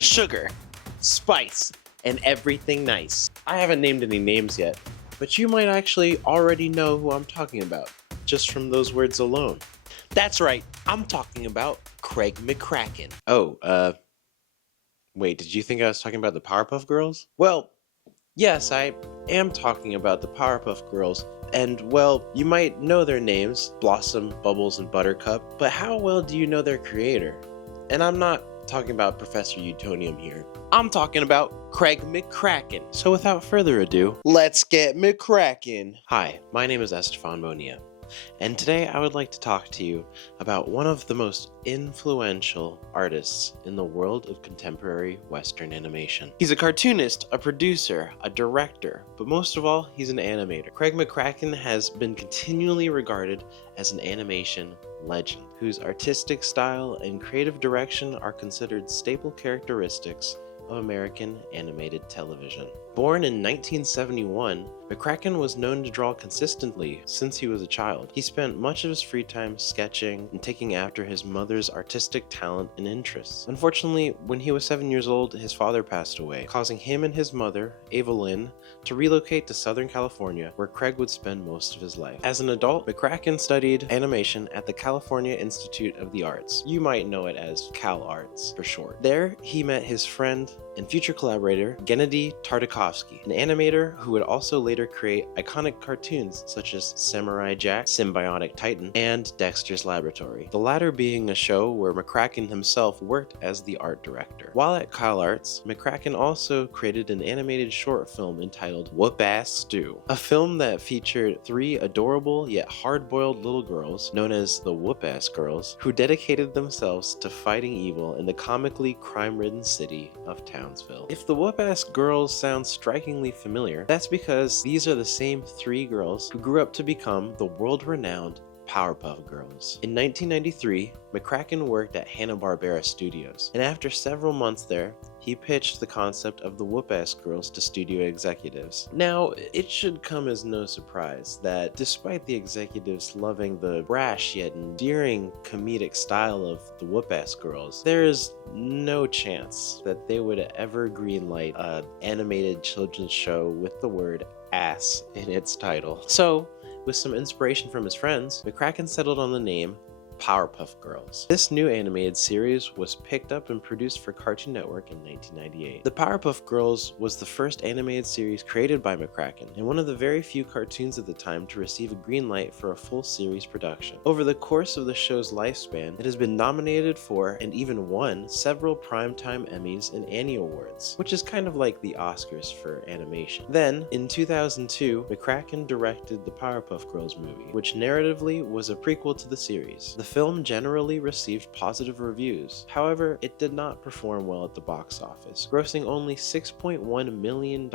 Sugar, spice, and everything nice. I haven't named any names yet, but you might actually already know who I'm talking about, just from those words alone. That's right, I'm talking about Craig McCracken. Wait, did you think I was talking about the Powerpuff Girls? Well, yes, I am talking about the Powerpuff Girls, and well, you might know their names, Blossom, Bubbles, and Buttercup, but how well do you know their creator? And I'm not talking about Professor Utonium here. I'm talking about Craig McCracken. So without further ado, let's get McCracken. Hi, my name is Estefan Bonilla, and today I would like to talk to you about one of the most influential artists in the world of contemporary Western animation. He's a cartoonist, a producer, a director, but most of all, he's an animator. Craig McCracken has been continually regarded as an animation legend, whose artistic style and creative direction are considered staple characteristics of American animated television. Born in 1971, McCracken was known to draw consistently since he was a child. He spent much of his free time sketching and taking after his mother's artistic talent and interests. Unfortunately, when he was 7 years old, his father passed away, causing him and his mother, Evelyn, to relocate to Southern California, where Craig would spend most of his life. As an adult, McCracken studied animation at the California Institute of the Arts. You might know it as Cal Arts for short. There, he met his friend and future collaborator, Gennady Tartakovsky, an animator who would also later create iconic cartoons such as Samurai Jack, Symbiotic Titan, and Dexter's Laboratory, the latter being a show where McCracken himself worked as the art director. While at Cal Arts, McCracken also created an animated short film entitled Whoop Ass Stew, a film that featured three adorable yet hard-boiled little girls, known as the Whoop Ass Girls, who dedicated themselves to fighting evil in the comically crime-ridden city of Townsville. If the Whoop-Ass Girls sounds strikingly familiar, that's because these are the same three girls who grew up to become the world-renowned Powerpuff Girls. In 1993, McCracken worked at Hanna-Barbera Studios, and after several months there, he pitched the concept of the Whoop-Ass Girls to studio executives. Now, it should come as no surprise that despite the executives loving the brash yet endearing comedic style of the Whoop-Ass Girls, there is no chance that they would ever greenlight an animated children's show with the word ass in its title. So, with some inspiration from his friends, McCracken settled on the name Powerpuff Girls. This new animated series was picked up and produced for Cartoon Network in 1998. The Powerpuff Girls was the first animated series created by McCracken, and one of the very few cartoons at the time to receive a green light for a full series production. Over the course of the show's lifespan, it has been nominated for and even won several Primetime Emmys and Annie Awards, which is kind of like the Oscars for animation. Then, in 2002, McCracken directed the Powerpuff Girls movie, which narratively was a prequel to the series. The film generally received positive reviews. However, it did not perform well at the box office, grossing only $6.1 million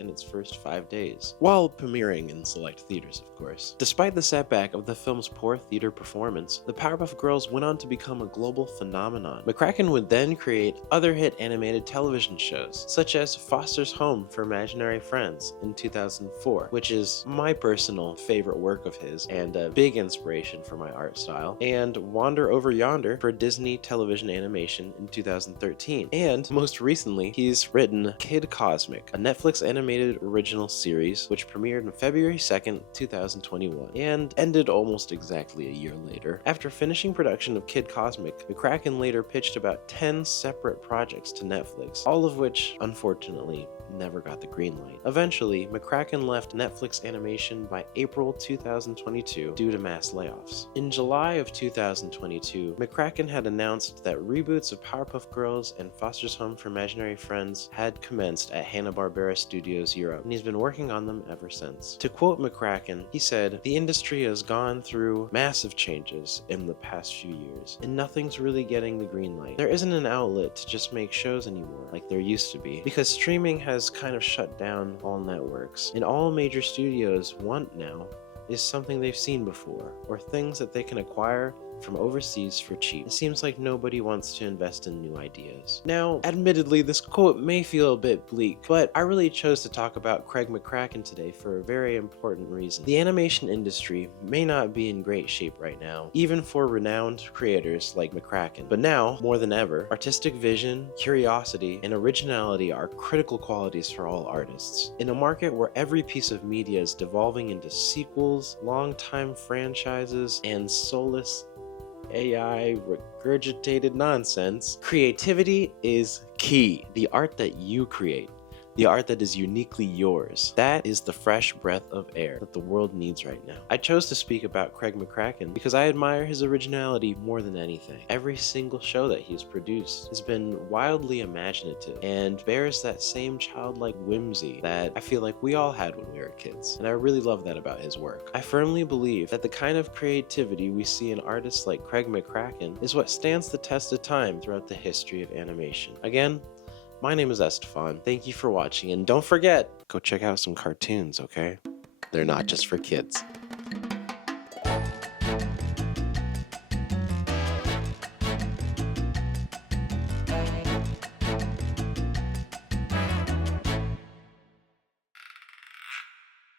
in its first 5 days, while premiering in select theaters, of course. Despite the setback of the film's poor theater performance, the Powerpuff Girls went on to become a global phenomenon. McCracken would then create other hit animated television shows, such as Foster's Home for Imaginary Friends in 2004, which is my personal favorite work of his and a big inspiration for my art style, and Wander Over Yonder for Disney Television Animation in 2013. And most recently, he's written Kid Cosmic, a Netflix animated original series which premiered on February 2nd, 2021, and ended almost exactly a year later. After finishing production of Kid Cosmic, McCracken later pitched about 10 separate projects to Netflix, all of which, unfortunately, never got the green light. Eventually, McCracken left Netflix Animation by April 2022 due to mass layoffs. In July of 2022, McCracken had announced that reboots of Powerpuff Girls and Foster's Home for Imaginary Friends had commenced at Hanna-Barbera Studios Europe, and he's been working on them ever since. To quote McCracken, he said, "The industry has gone through massive changes in the past few years, and nothing's really getting the green light. There isn't an outlet to just make shows anymore like there used to be, because streaming has kind of shut down all networks, and all major studios want now is something they've seen before, or things that they can acquire from overseas for cheap. It seems like nobody wants to invest in new ideas. Now, admittedly, this quote may feel a bit bleak, but I really chose to talk about Craig McCracken today for a very important reason. The animation industry may not be in great shape right now, even for renowned creators like McCracken. But now, more than ever, artistic vision, curiosity, and originality are critical qualities for all artists. In a market where every piece of media is devolving into sequels, long-time franchises, and soulless AI regurgitated nonsense, creativity is key. The art that you create, the art that is uniquely yours, that is the fresh breath of air that the world needs right now. I chose to speak about Craig McCracken because I admire his originality more than anything. Every single show that he's produced has been wildly imaginative and bears that same childlike whimsy that I feel like we all had when we were kids, and I really love that about his work. I firmly believe that the kind of creativity we see in artists like Craig McCracken is what stands the test of time throughout the history of animation. Again, my name is Estefan. Thank you for watching, and don't forget, go check out some cartoons, okay? They're not just for kids.